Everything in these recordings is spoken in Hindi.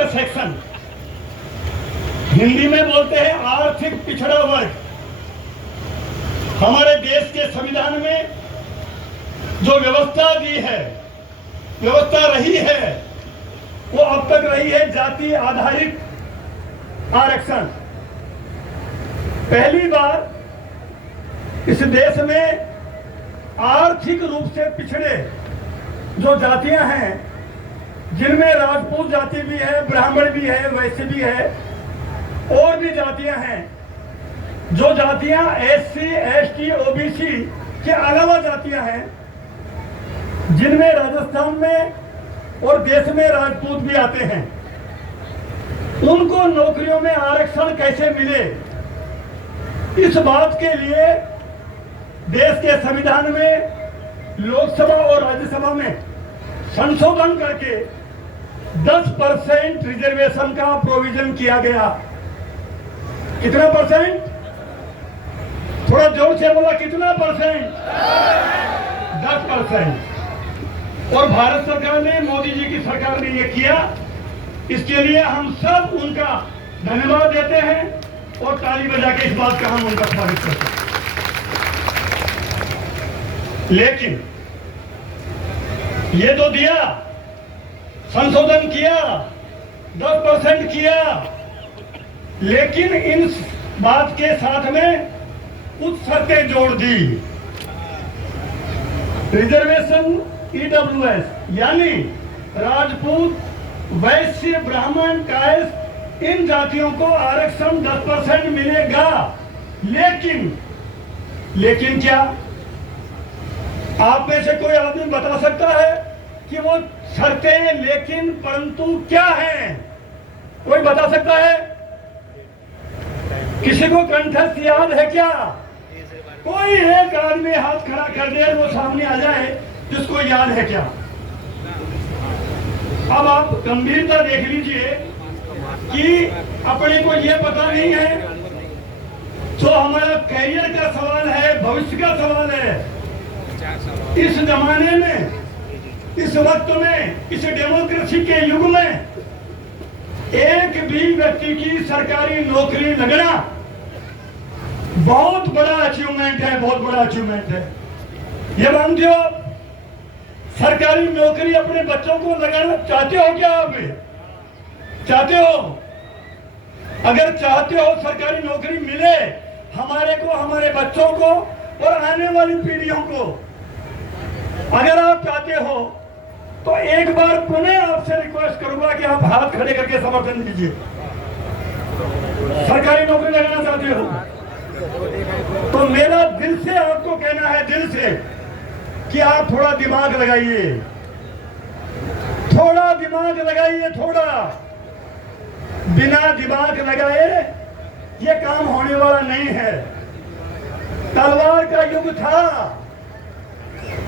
वीकर सेक्शन, हिंदी में बोलते हैं आर्थिक पिछड़ा वर्ग। हमारे देश के संविधान में जो व्यवस्था दी है, व्यवस्था रही है, वो अब तक रही है जाति आधारित आरक्षण। पहली बार इस देश में आर्थिक रूप से पिछड़े जो जातियां हैं, जिनमें राजपूत जाति भी है, ब्राह्मण भी है, वैश्य भी है, और भी जातियां हैं, जो जातियां SC, ST, OBC के अलावा जातियां हैं, जिनमें राजस्थान में और देश में राजपूत भी आते हैं, उनको नौकरियों में आरक्षण कैसे मिले, इस बात के लिए देश के संविधान में लोकसभा और राज्यसभा में संशोधन करके 10% रिजर्वेशन का प्रोविजन किया गया। कितना परसेंट? थोड़ा जोर से बोला, कितना परसेंट? 10%। और भारत सरकार ने, मोदी जी की सरकार ने ये किया। इसके लिए हम सब उनका धन्यवाद देते हैं और ताली बजा के इस बात का हम उनका स्वागत करते हैं। लेकिन ये तो दिया, संशोधन किया, 10% किया, लेकिन इन बात के साथ में कुछ शर्तें जोड़ दी। रिजर्वेशन EWS यानी राजपूत, वैश्य, ब्राह्मण, कायस्थ, इन जातियों को आरक्षण 10% मिलेगा। लेकिन क्या आप में से कोई आदमी बता सकता है कि वो शर्तें, लेकिन, परंतु क्या हैं? कोई बता सकता है? किसी को कंठस्थ याद है क्या? कोई एक आदमी हाथ खड़ा कर दे, वो सामने आ जाए जिसको याद है क्या? अब आप गंभीरता देख लीजिए कि अपने को ये पता नहीं है, तो हमारा कैरियर का सवाल है, भविष्य का सवाल है। इस जमाने में, इस वक्त में, इस डेमोक्रेसी के युग में एक भी व्यक्ति की सरकारी नौकरी लगना बहुत बड़ा अचीवमेंट है, बहुत बड़ा अचीवमेंट है। ये मानते हो? सरकारी नौकरी अपने बच्चों को लगाना चाहते हो क्या? आप चाहते हो? अगर चाहते हो सरकारी नौकरी मिले हमारे को, हमारे बच्चों को और आने वाली पीढ़ियों को, अगर आप चाहते हो तो एक बार पुनः आपसे रिक्वेस्ट करूंगा कि आप हाथ खड़े करके समर्थन दीजिए। सरकारी नौकरी लगाना चाहते हो तो मेरा दिल से आपको कहना है, दिल से, कि आप थोड़ा दिमाग लगाइए, थोड़ा दिमाग लगाइए, थोड़ा। बिना दिमाग लगाए ये काम होने वाला नहीं है। तलवार का युग था।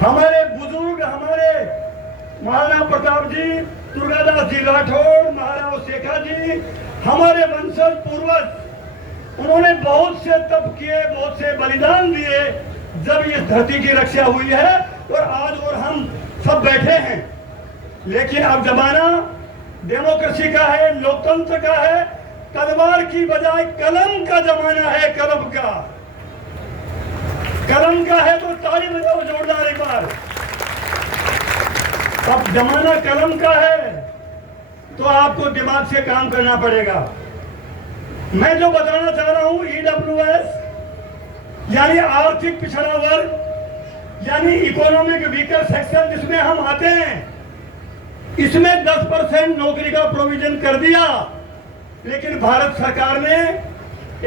हमारे बुजुर्ग, हमारे महाराणा प्रताप जी, दुर्गादास जी राठौड़, महाराव शेखा जी, हमारे वंशज पूर्वज, उन्होंने बहुत से तप किए, बहुत से बलिदान दिए, जब इस धरती की रक्षा हुई है और आज और हम सब बैठे हैं। लेकिन अब जमाना डेमोक्रेसी का है, लोकतंत्र का है, तलवार की बजाय कलम का जमाना है, कलम का। कलम का है तो ताली बजाओ जोरदार एक बार। अब जमाना कलम का है तो आपको दिमाग से काम करना पड़ेगा। मैं जो बताना चाह रहा हूं, EWS यानी आर्थिक पिछड़ा वर्ग, यानी इकोनॉमिक वीकर सेक्शन जिसमें हम आते हैं, इसमें 10% नौकरी का प्रोविजन कर दिया। लेकिन भारत सरकार ने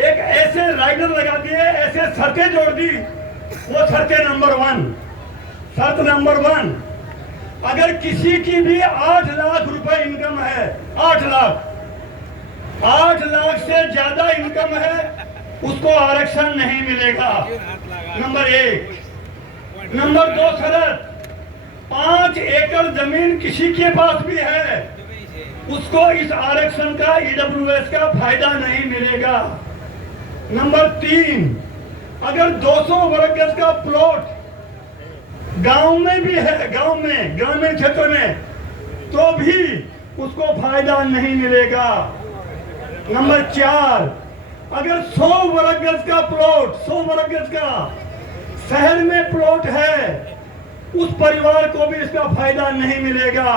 एक ऐसे राइडर लगा दिए, ऐसे शर्तें जोड़ दी। वो शर्तें नंबर 1, शर्त नंबर 1, अगर किसी की भी 8 लाख रुपए इनकम है, 8 लाख से ज्यादा इनकम है, उसको आरक्षण नहीं मिलेगा। नंबर 1। नंबर 2 शर्त, 5 एकड़ जमीन किसी के पास भी है, उसको इस आरक्षण का, EWS का फायदा नहीं मिलेगा। नंबर 3, अगर 200 वर्ग गज का प्लॉट गांव में भी है, गांव में, ग्रामीण क्षेत्र में, तो भी उसको फायदा नहीं मिलेगा। नंबर 4, अगर 100 वर्ग गज का प्लॉट, 100 वर्ग गज का शहर में प्लॉट है, उस परिवार को भी इसका फायदा नहीं मिलेगा।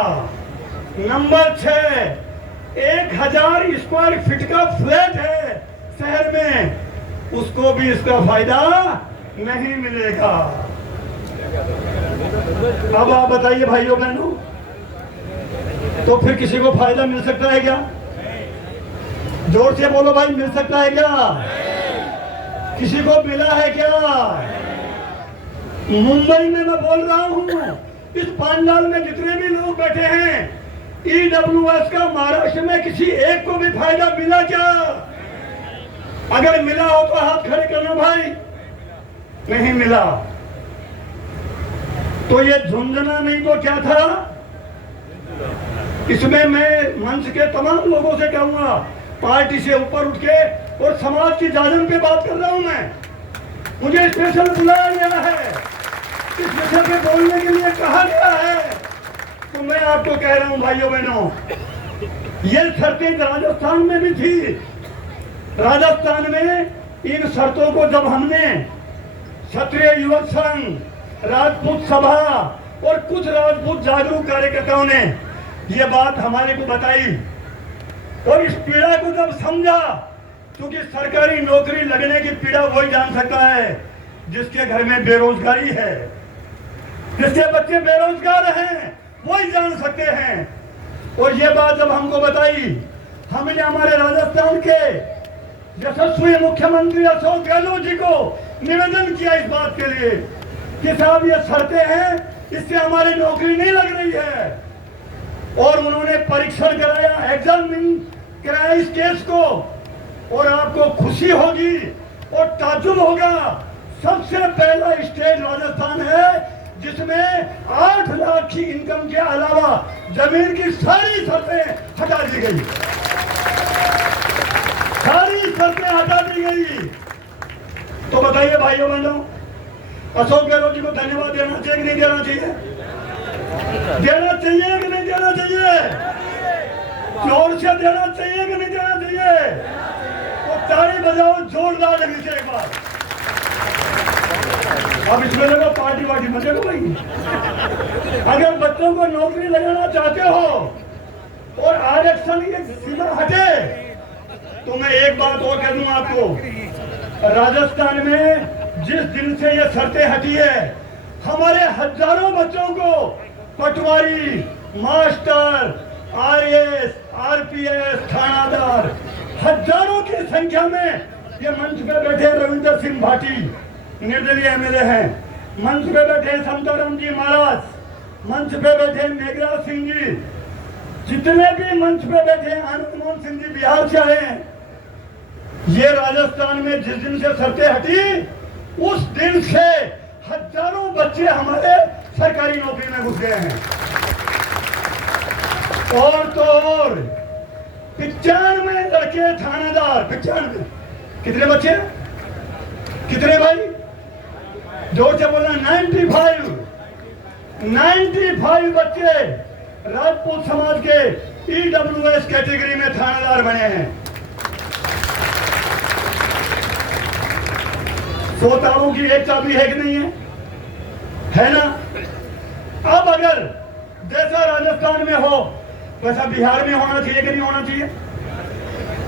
नंबर 6, 1000 स्क्वायर फीट का फ्लैट है शहर में, उसको भी इसका फायदा नहीं मिलेगा। अब आप बताइए भाइयों बहनों, तो फिर किसी को फायदा मिल सकता है क्या? जोर से बोलो भाई, मिल सकता है क्या? किसी को मिला है क्या? मुंबई में मैं बोल रहा हूं, इस पंडाल में जितने भी लोग बैठे हैं, ईडब्ल्यूएस का महाराष्ट्र में किसी एक को भी फायदा मिला क्या? अगर मिला हो तो हाथ खड़े करना भाई। नहीं मिला तो ये झुंझुना नहीं तो क्या था? इसमें मैं मंच के तमाम लोगों से कहूंगा, पार्टी से ऊपर उठ के और समाज की जाजम पे बात कर रहा हूं मैं। मुझे स्पेशल बुलाया गया है, इस विषय पे बोलने के लिए कहा गया है, तो मैं आपको कह रहा हूं भाइयों बहनों, ये शर्तें राजस्थान में भी थी। राजस्थान में इन शर्तों को जब हमने क्षत्रिय युवक संघ, राजपूत सभा और कुछ राजपूत जागरूक कार्यकर्ताओं ने ये बात हमारे को बताई और इस पीड़ा को जब समझा, क्योंकि सरकारी नौकरी लगने की पीड़ा वही जान सकता है जिसके घर में बेरोजगारी है, जिसके बच्चे बेरोजगार हैं, वही जान सकते हैं। और ये बात जब हमको बताई, हमने हमारे राजस्थान के यशस्वी मुख्यमंत्री अशोक गहलोत जी को निवेदन किया इस बात के लिए कि साहब ये शर्तें हैं, इससे हमारी नौकरी नहीं लग रही है। और उन्होंने परीक्षण कराया, एग्जामिनिंग कराया इस केस को, और आपको खुशी होगी और ताज्जुब होगा, सबसे पहला स्टेट राजस्थान है जिसमें 8 लाख की इनकम के अलावा जमीन की सारी शर्तें हटा दी गई, सारी शर्तें हटा दी गई। तो बताइए भाइयों बहनों, अशोक गहलोत जी को धन्यवाद देना चाहिए कि नहीं देना चाहिए? देना चाहिए कि नहीं देना चाहिए? जोर से देना चाहिए कि नहीं देना चाहिए? तो ताली बजाओ जोरदार ढंग से एक बार। अब इसमें लगा पार्टी वार्टी मत देखो भाई। अगर बच्चों को नौकरी लगाना चाहते हो और आरक्षण की सीमा हटे, तो मैं एक बात और कह दूं आपको, राजस्थान में जिस दिन से ये शर्तें हटी है, हमारे हजारों बच्चों को पटवारी, मास्टर, आरएएस, आरपीएस, थानादार, हजारों की संख्या में ये मंच पे बैठे रविंदर सिंह भाटी निर्दलीय एमएलए हैं, मंच पे बैठे समताराम जी महाराज, मंच पे बैठे मेघराज सिंह जी, जितने भी मंच पे बैठे आनंद मोहन सिंह जी बिहार से आए हैं। ये राजस्थान में जिस दिन से शर्तें हटी, उस दिन से हजारों बच्चे हमारे सरकारी नौकरी में घुस गए हैं। और तो और 95 लड़के थानेदार, 95 कितने बच्चे? कितने भाई? जोर से बोलना, 95 बच्चे राजपूत समाज के ईडब्ल्यूएस कैटेगरी में थानेदार बने हैं। सोताओं की एक चाबी है कि नहीं है? है ना? अब अगर जैसा राजस्थान में हो वैसा बिहार में होना चाहिए कि नहीं होना चाहिए?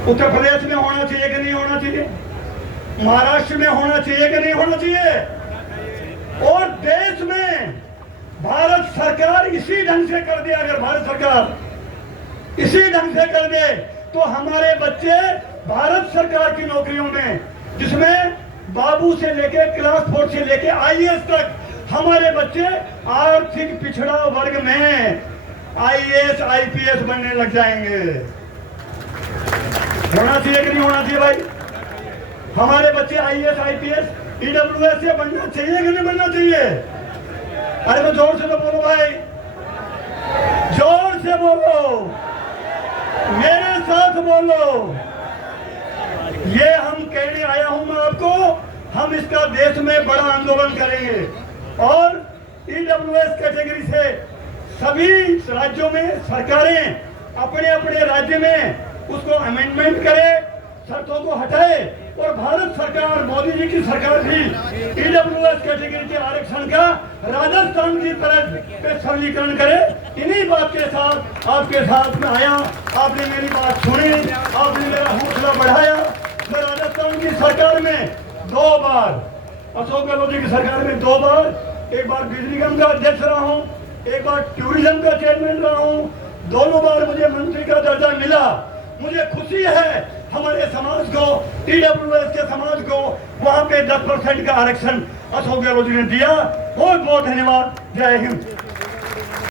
उत्तर प्रदेश में होना चाहिए कि नहीं होना चाहिए? महाराष्ट्र में होना चाहिए कि नहीं होना चाहिए? और देश में भारत सरकार इसी ढंग से कर दे, अगर भारत सरकार इसी ढंग से कर दे, तो हमारे बच्चे भारत सरकार की नौकरियों में, जिसमें बाबू से लेके क्लास 4 से लेके आईएएस तक हमारे बच्चे आर्थिक पिछड़ा वर्ग में आईएएस आईपीएस बनने लग जाएंगे। होना चाहिए कि नहीं होना चाहिए भाई? हमारे बच्चे आईएएस आईपीएस ईडब्ल्यूएस से बनना चाहिए कि नहीं बनना चाहिए? अरे तो जोर से तो बोलो भाई, जोर से बोलो, मेरे साथ बोलो। ये हम कहने आया हूं मैं आपको, हम इसका देश में बड़ा आंदोलन करेंगे और ईडब्ल्यूएस कैटेगरी से सभी राज्यों में सरकारें अपने अपने राज्य में उसको अमेंडमेंट करे, शर्तों को हटाए और भारत सरकार, मोदी जी की सरकार भी ईडब्ल्यूएस कैटेगरी के आरक्षण का राजस्थान की तरह पे सरलीकरण करे। इन्हीं बात के साथ आपके साथ में आया, आपने मेरी बात सुनी, आपने मेरा हौसला बढ़ाया। मैं राजस्थान की सरकार में 2 बार, अशोक गहलोत जी की सरकार में 2 बार, एक बार बिजली निगम का अध्यक्ष रहा हूँ, एक बार टूरिज्म का चेयरमैन रहा हूँ। दोनों बार मुझे मंत्री का दर्जा मिला। मुझे खुशी है हमारे समाज को, ईडब्ल्यूएस के समाज को वहां पे 10% का आरक्षण अशोक गहलोत जी ने दिया। बहुत बहुत धन्यवाद। जय हिंद।